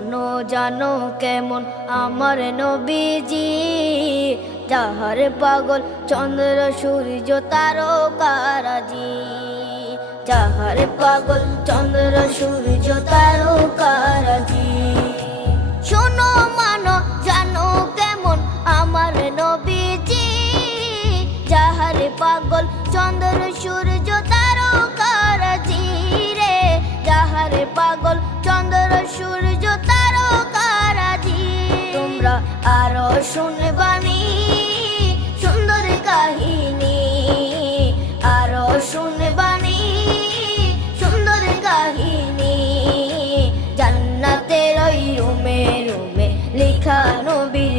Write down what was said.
জানো জানো কেমন আমার নবীজি, যাহার পাগল চন্দ্র সূর্য তারকারাজি, যাহার পাগল চন্দ্র সূর্য তারকারাজি। শোনো মানো জানো কেমন আমার নবীজি, যাহার পাগল চন্দ্র সূর্য তারকারাজি রে, যাহার পাগল চন্দ্র সূর্য তারকারাজি। তোমরা আরো শুনবানি সুন্দর কাহিনী, আরো শুনবানি সুন্দর কাহিনী, জান্নাতের ওই রুমে রুমে লেখা নবীর